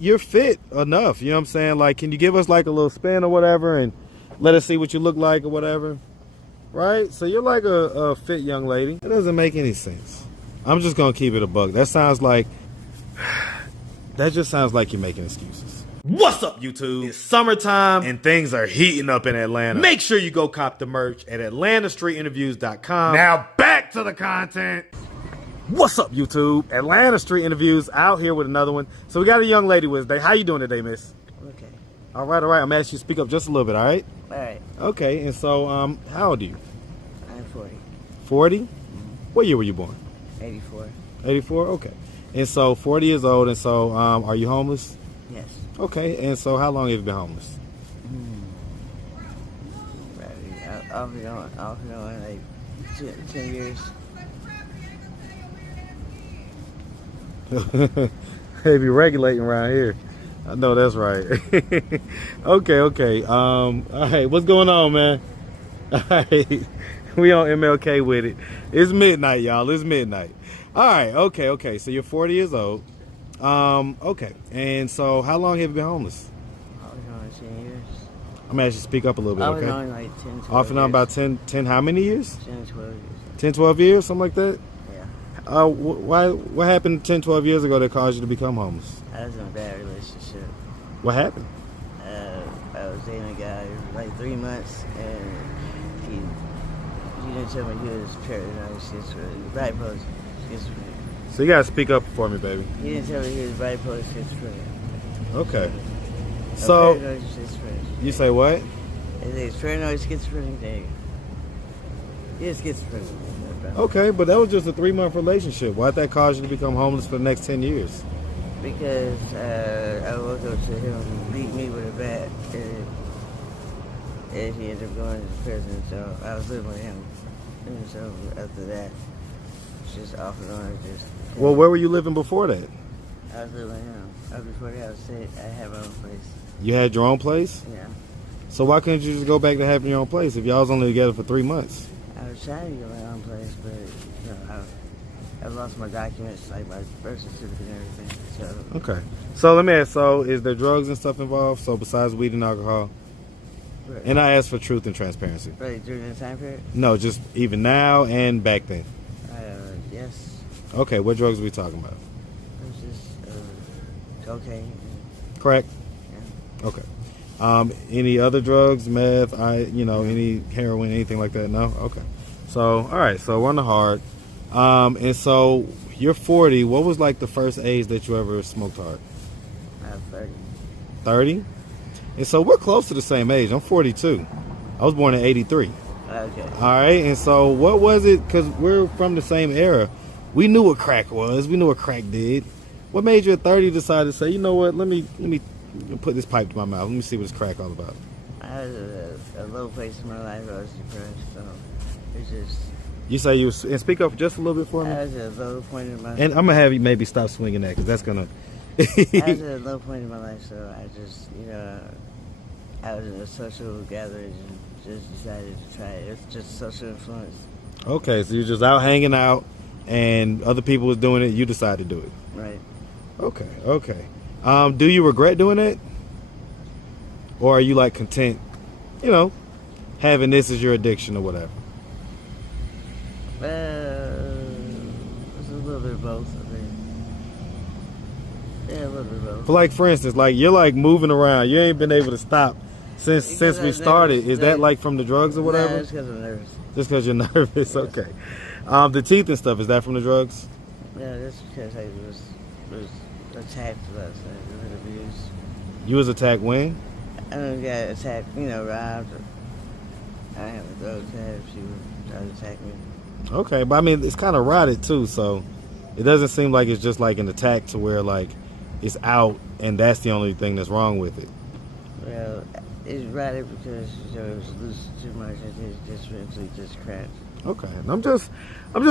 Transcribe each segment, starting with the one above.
You're fit enough. You know what I'm saying? Like, can you give us like a little spin or whatever and let us see what you look like or whatever? Right? So you're like a fit young lady. It doesn't make any sense. I'm just gonna keep it a buck. That just sounds like you're making excuses. What's up, YouTube? It's summertime and things are heating up in Atlanta. Make sure you go cop the merch at AtlantaStreetInterviews.com. Now back to the content. What's up, YouTube? Atlanta Street Interviews out here with another one. So we got a young lady with us today. How you doing today, miss? Okay. All right. I'm gonna ask you to speak up just a little bit, all right? All right. Okay, and so how old are you? I'm 40. 40? What year were you born? 84. 84? Okay. And so 40 years old, and so are you homeless? Yes. Okay, and so how long have you been homeless? Off and on, like 10 years. They be regulating around here. I know that's right. Okay. All right, what's going on, man? All right, we on MLK with it. It's midnight, y'all. It's midnight. All right, okay. So you're 40 years old. Okay, and so how long have you been homeless? Off and on 10 years. I'm gonna ask you to speak up a little bit, Off okay? and on like 10, 12 Off and on years. about 10 how many years? 10, 12 years. 10, 12 years, something like that? Yeah. What happened 10, 12 years ago that caused you to become homeless? I was in a bad relationship. What happened? I was dating a guy for like 3 months, and he didn't tell me he was paranoid schizophrenic, bipolar schizophrenic. So you gotta speak up for me, baby. He didn't tell me he was bipolar schizophrenic. Okay. So paranoid schizophrenic. you say what? It's paranoid schizophrenic thing. He is schizophrenic. Okay, but that was just a 3-month relationship. Why'd that cause you to become homeless for the next 10 years? Because I woke up to him beat me with a bat, and he ended up going to prison. So I was living with him. And so after that, it's just off and on. Well, where were you living before that? I was living with him. Before that, I had my own place. You had your own place? Yeah. So why couldn't you just go back to having your own place if y'all was only together for 3 months? I was trying to get my own place, but I lost my documents, like my birth certificate and everything. So Okay. So let me ask, so is there drugs and stuff involved? So besides weed and alcohol? Right. And I ask for truth and transparency. Right, during the time period? No, just even now and back then. Yes. Okay, what drugs are we talking about? It was just cocaine. Crack? Yeah. Okay. Any other drugs, meth, any heroin, anything like that? No? Okay. So, all right, so we're on the hard. And so you're 40. What was like the first age that you ever smoked hard? I was 30. 30? And so we're close to the same age. I'm 42. I was born in 83. Okay. All right, and so what was it? Because we're from the same era. We knew what crack was. We knew what crack did. What made you at 30 decide to say, you know what, let me put this pipe to my mouth. Let me see what this crack all about. I was at a low place in my life. I was depressed, so it's just... You say you, and speak up just a little bit for me. I was at a low point in my life. And I'm going to have you maybe stop swinging that because that's going to... I was at a low point in my life, so I just, I was in a social gathering and just decided to try it. It's just social influence. Okay, so you're just out hanging out and other people was doing it, you decided to do it. Right. Okay. Do you regret doing that? Or are you like content, having this as your addiction or whatever? It's a little bit of both, I think. Yeah, a little bit of both. For instance, like you're like moving around. You ain't been able to stop since we started. Is that like from the drugs or whatever? Nah, it's because I'm nervous. Just because you're nervous? Yes. Okay. The teeth and stuff, is that from the drugs? Yeah, that's because I was attacked last night. I was abused. You was attacked when? I got attacked, robbed. I have a drug tab. She was trying to attack me. Okay, but I mean, it's kind of rotted too, so it doesn't seem like it's just like an attack to where like it's out and that's the only thing that's wrong with it. Well, it's rotted because it was loose too much and it just eventually just cracked. Okay, and I'm just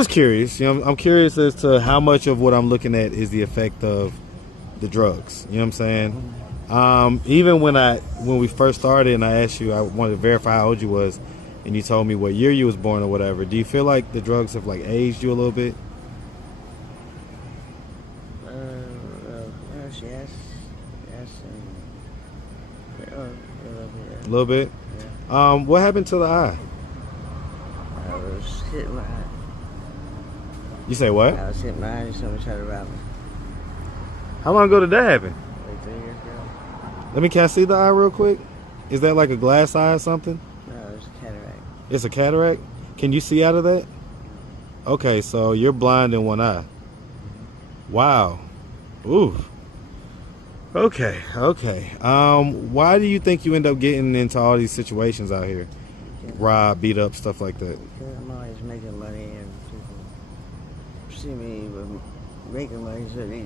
curious. I'm curious as to how much of what I'm looking at is the effect of the drugs. You know what I'm saying? Mm-hmm. Even when we first started and I asked you, I wanted to verify how old you was, and you told me what year you was born or whatever. Do you feel like the drugs have like aged you a little bit? yes. Yes, and a little bit. A little bit. Yeah. What happened to the eye? I was hitting my eye. You say what? I was hitting my eye and someone tried to rob me. How long ago did that happen? Like 3 years ago. Can I see the eye real quick? Is that like a glass eye or something? No, it was a cataract. It's a cataract? Can you see out of that? Okay, so you're blind in one eye. Wow. Ooh. Okay. Why do you think you end up getting into all these situations out here? Rob, beat up, stuff like that. Because I'm always making money and people see me with making money, so they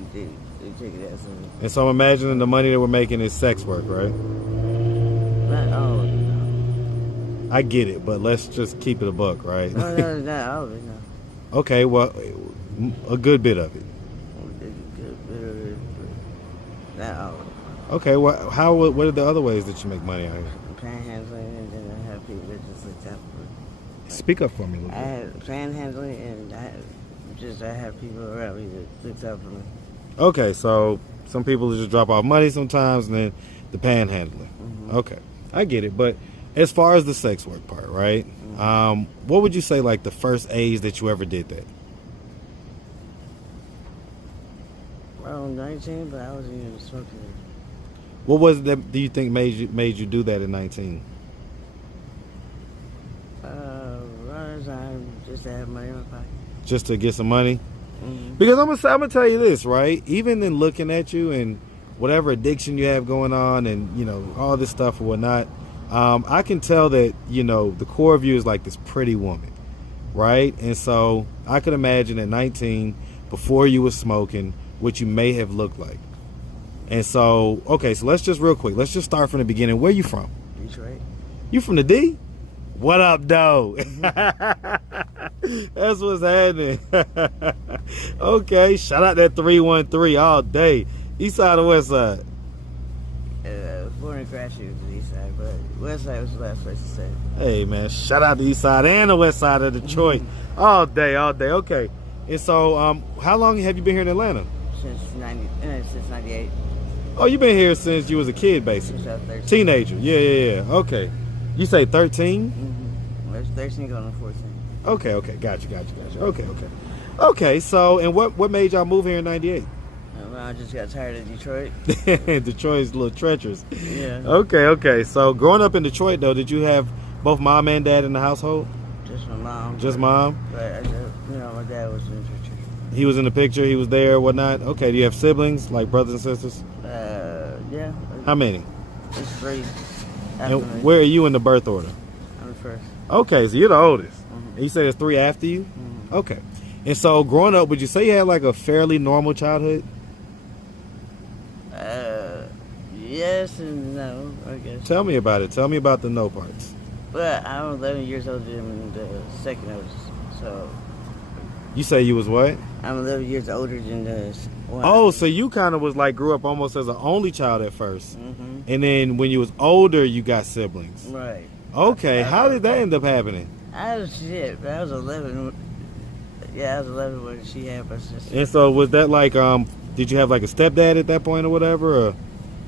take it as a... And so I'm imagining the money that we're making is sex work, right? Not all of it, no. I get it, but let's just keep it a buck, right? No, not all of it, no. Okay, well, a good bit of it. Not all of it. Okay, well, what are the other ways that you make money out here? Panhandling, and then I have people that just looked out for me. Speak up for me a little I bit. had panhandling, and I have people around me that looked out for me. Okay, so some people just drop off money sometimes, and then the panhandling. Mm-hmm. Okay, I get it. But as far as the sex work part, right? Mm-hmm. What would you say like the first age that you ever did that? Around 19, but I wasn't even smoking. What was it that do you think made you do that at 19? Around the time, just to have money in my pocket. Just to get some money? Mm-hmm. Because I'm gonna tell you this, right? Even in looking at you and whatever addiction you have going on, and you know all this stuff or whatnot, I can tell that the core of you is like this pretty woman, right? And so I could imagine at 19, before you were smoking, what you may have looked like. And so, okay, so let's just real quick, let's just start from the beginning. Where you from? Detroit. You from the D? What up, though? Mm-hmm. That's what's happening. Okay, shout out that 313 all day. East side or west side? Born and crashed was the east side, but west side was the last place to stay. Hey, man, shout out the east side and the west side of Detroit. All day. Okay. And so, how long have you been here in Atlanta? Since 98. Oh, you've been here since you was a kid, basically. Since I was 13. Teenager. Yeah. Okay. You say 13? Mm-hmm. I was 13 going on 14. Okay. Gotcha. Okay, so, and what made y'all move here in 98? I just got tired of Detroit. Detroit's a little treacherous. Yeah. Okay. So, growing up in Detroit, though, did you have both mom and dad in the household? Just my mom. Just mom? But, my dad was in the picture. He was in the picture, he was there, whatnot. Okay, do you have siblings, like brothers and sisters? Yeah. How many? It's 3. And where are you in the birth order? I'm the first. Okay, so you're the oldest. Mm-hmm. And you say there's 3 after you? Mm-hmm. Okay. And so, growing up, would you say you had like a fairly normal childhood? Yes and no, I guess. Tell me about it. Tell me about the no parts. But I'm 11 years older than the second oldest, so... You say you was what? I'm 11 years older than the one. Oh, so you kind of was like grew up almost as an only child at first. Mm-hmm. And then when you was older, you got siblings. Right. Okay, how did that end up happening? I was 11. Yeah, I was 11 when she had my sister. And so was that like, did you have like a stepdad at that point or whatever? Or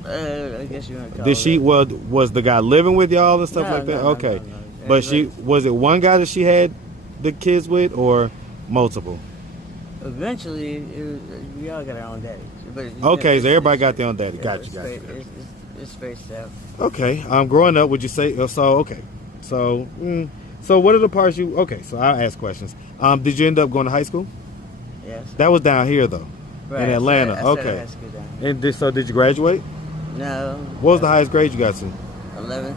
I guess you want to call did she, it. well, was the guy living with y'all and stuff like that? No, Okay. no. But was it one guy that she had the kids with or multiple? Eventually, we all got our own daddy. But Okay, so everybody got their own daddy. Yeah, Gotcha. It's spaced out. Okay, growing up, would you say, so what are the parts okay, so I'll ask questions. Did you end up going to high school? Yes. That was down here, though, Right, in Atlanta. I started Okay. high school down here. And so did you graduate? No. What was the highest grade you got to? 11th.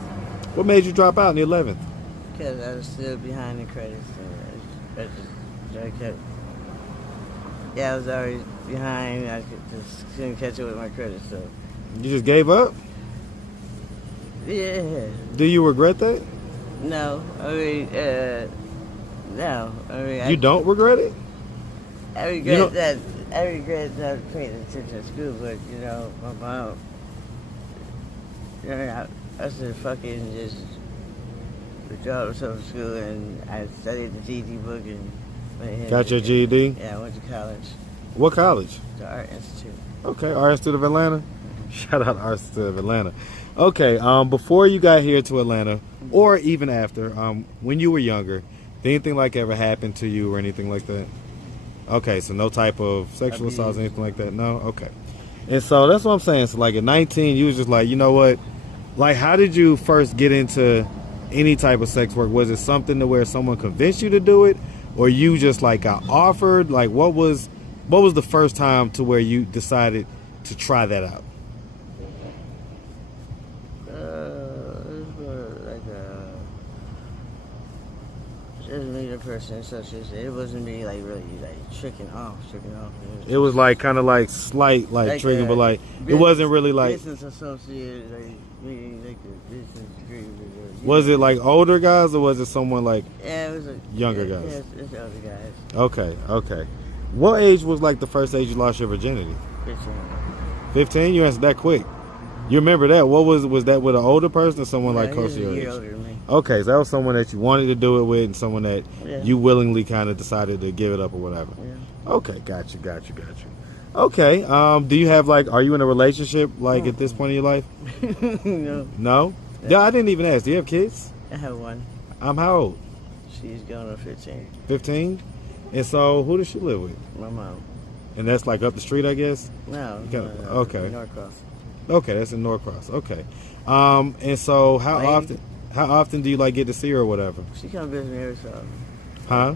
What made you drop out in the 11th? Because I was still behind in credits. I kept... Yeah, I was already behind. I just couldn't catch up with my credits, so... You just gave up? Yeah. Do you regret that? No. No. You don't regret it? I regret that. I regret not paying attention at school, but, my mom... I said, fucking just withdraw myself from school, and I studied the GED book and went ahead. Got your GED? Yeah, I went to college. What college? The Art Institute. Okay, Art Institute of Atlanta. Shout out Art Institute of Atlanta. Okay, before you got here to Atlanta, or even after, when you were younger, did anything like ever happen to you or anything like that? Okay, so no type of sexual assault or anything like that? No? Okay. And so that's what I'm saying. So like at 19, you was just like, you know what? Like, how did you first get into any type of sex work? Was it something to where someone convinced you to do it? Or you just like got offered? Like what was the first time to where you decided to try that out? It was more like just meet a person, such as it wasn't me like really like tricking off. It was like kind of like slight like tricking, but like it wasn't really like business associated, like meaning like the business degree. Was it like older guys or was it someone like it was younger guys? Yeah, it's older guys. Okay. What age was like the first age you lost your virginity? 15. 15? You answered that quick. You remember that? What was that with an older person or someone like close to your age? He was a year older than me. Okay, so that was someone that you wanted to do it with and someone that you willingly kind of decided to give it up or whatever. Yeah. Okay, got you. Okay, do you have like, are you in a relationship like at this point in your life? No. No? Yeah, I didn't even ask. Do you have kids? I have one. How old? She's going on 15. 15? And so who does she live with? My mom. And that's like up the street, I guess? No. Okay. Norcross. Okay, that's in Norcross. Okay. And so how often do you like get to see her or whatever? She comes visit me every so often. Huh?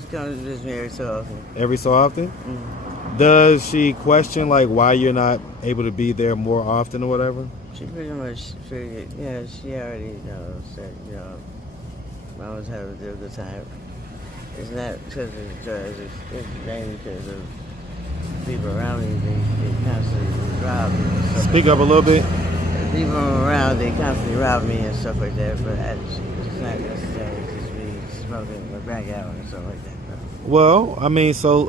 She comes visit me every so often. Every so often? Mm-hmm. Does she question like why you're not able to be there more often or whatever? She pretty much figured, she already knows that, I was having a good time. It's not because of the drugs, it's mainly because of people around me, they constantly rob me and stuff. Speak up a little bit. People around, they constantly rob me and stuff like that, but it's not necessarily just me smoking my back out and stuff like that. No. Well, I mean, so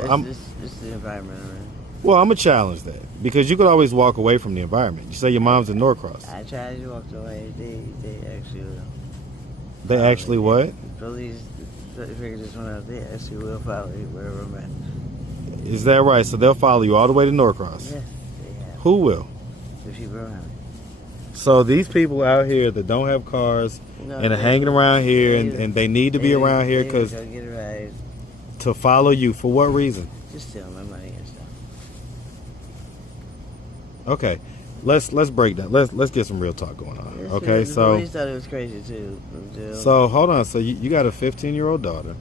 It's the environment I'm in. Well, I'm gonna challenge that because you could always walk away from the environment. You say your mom's in Norcross. I tried to walk away. They actually will. They actually what? Police figured this one out. They actually will follow you wherever I'm at. Is that right? So they'll follow you all the way to Norcross. Yes, they have. Who will? The people around me. So these people out here that don't have cars and are hanging around here and they need to be around here because get a ride. To follow you for what reason? Just steal my money and stuff. Okay, let's break down. Let's get some real talk going on. Yes, Okay, the so police thought it was crazy too. So hold on. So you got a 15-year-old daughter,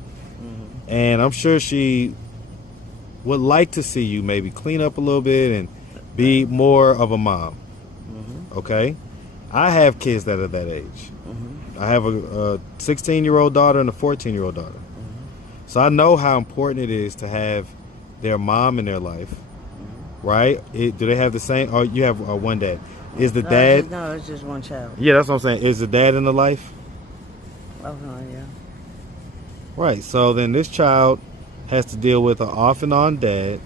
and I'm sure she would like to see you maybe clean up a little bit and be more of a mom. Okay, I have kids that are that age. I have a 16-year-old daughter and a 14-year-old daughter. So I know how important it is to have their mom in their life, right? Do they have the same? Oh, you have one dad. Is the dad? No, it's just one child. Yeah, that's what I'm saying. Is the dad in the life? Oh, no, yeah. Right. So then this child has to deal with an off and on dad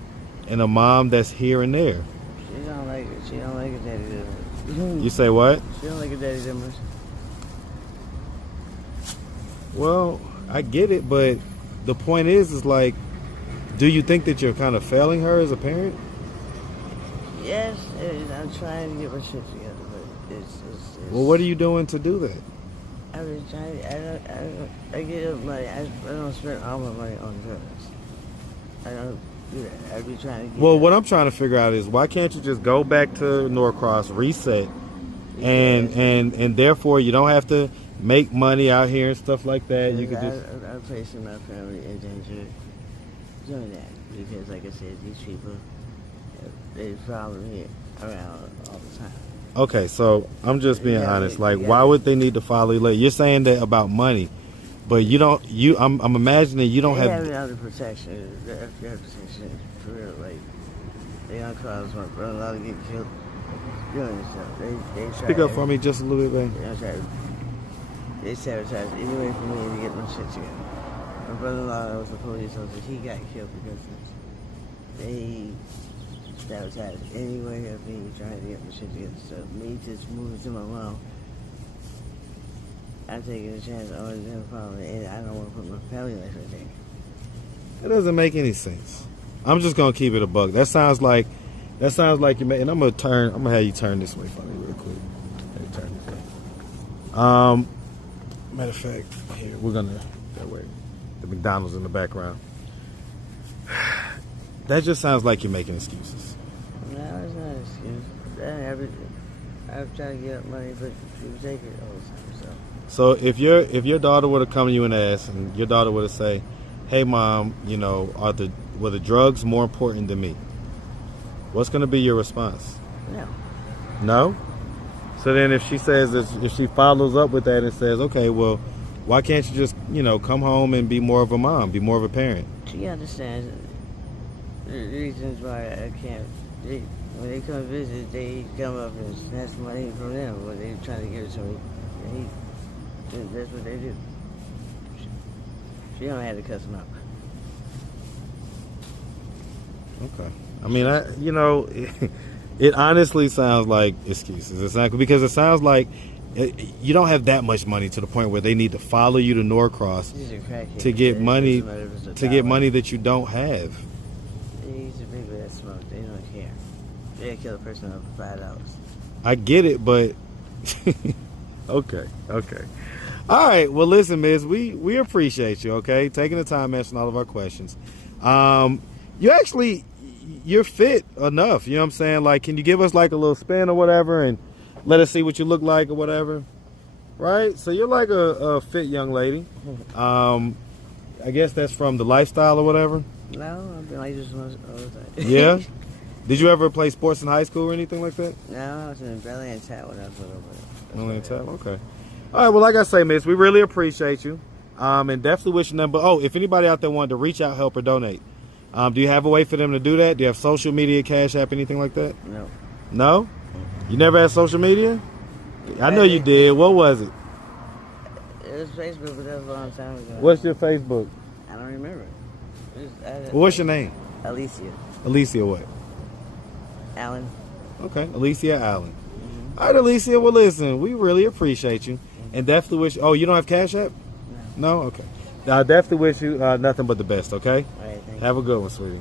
and a mom that's here and there. She don't like it. She don't like her daddy that much. You say what? She don't like her daddy that much. Well, I get it, but the point is like, do you think that you're kind of failing her as a parent? Yes, I'm trying to get my shit together, but it's well, what are you doing to do that? I've been trying. I get up money. I don't spend all my money on drugs. I don't do that. I be trying to get. Well, what I'm trying to figure out is why can't you just go back to Norcross, reset, and therefore you don't have to make money out here and stuff like that. You could just. I'm placing my family in danger doing that because, like I said, these people they follow me around all the time. Okay, so I'm just being honest. Like, why would they need to follow you? You're saying that about money, but you don't. I'm imagining you don't have it under protection. The FBI protection for real. Like they don't cause my brother-in-law to get killed doing stuff. They speak up for me just a little bit, baby. They sabotage any way for me to get my shit together. My brother-in-law was a police officer. He got killed because of this. They sabotage any way of me trying to get my shit together. So me just moving to my mom, I'm taking a chance on them following me, and I don't want to put my family life right there. It doesn't make any sense. I'm just gonna keep it a buck. That sounds like you may. And I'm gonna have you turn this way for me real quick. Let me turn this way. Matter of fact, here we're gonna that way. The McDonald's in the background. That just sounds like you're making excuses. No, it's not an excuse. That ain't everything. I've tried to get up money, but you take it all the time. So if your daughter were to come to you and ask, and your daughter were to say, "Hey, mom, you know, were the drugs more important than me?" What's going to be your response? No. No? So then if she says this, if she follows up with that and says, "Okay, well, why can't you just, you know, come home and be more of a mom, be more of a parent?" She understands the reasons why I can't. When they come visit, they come up and snatch money from them when they're trying to give it to me. And that's what they do. She don't have to cuss them out. Okay. I mean, you know, it honestly sounds like excuses. It's not, because it sounds like you don't have that much money to the point where they need to follow you to Norcross to get money that you don't have. These are people that smoke. They don't care. They'll kill a person over $5. I get it, but okay. All right. Well, listen, Miss, we appreciate you. Okay, taking the time answering all of our questions. You're fit enough. You know what I'm saying? Like, can you give us like a little spin or whatever, and let us see what you look like or whatever? Right. So you're like a fit young lady. I guess that's from the lifestyle or whatever. No, I've been like this all the time. Yeah. Did you ever play sports in high school or anything like that? No, I was in belly and tap when I was little bit. Belly and tap. Okay. All right. Well, like I say, Miss, we really appreciate you. And definitely wishing them. But if anybody out there wanted to reach out, help, or donate, do you have a way for them to do that? Do you have social media, Cash App, anything like that? No. No? You never had social media? I know you did. What was it? It was Facebook, but that was a long time ago. What's your Facebook? I don't remember. What's your name? Alicia. Alicia what? Allen. Okay, Alicia Allen. All right, Alicia. Well, listen, we really appreciate you, and definitely wish. Oh, you don't have Cash App? No. No. Okay. I definitely wish you nothing but the best. Okay. All right. Thank you. Have a good one, sweetie.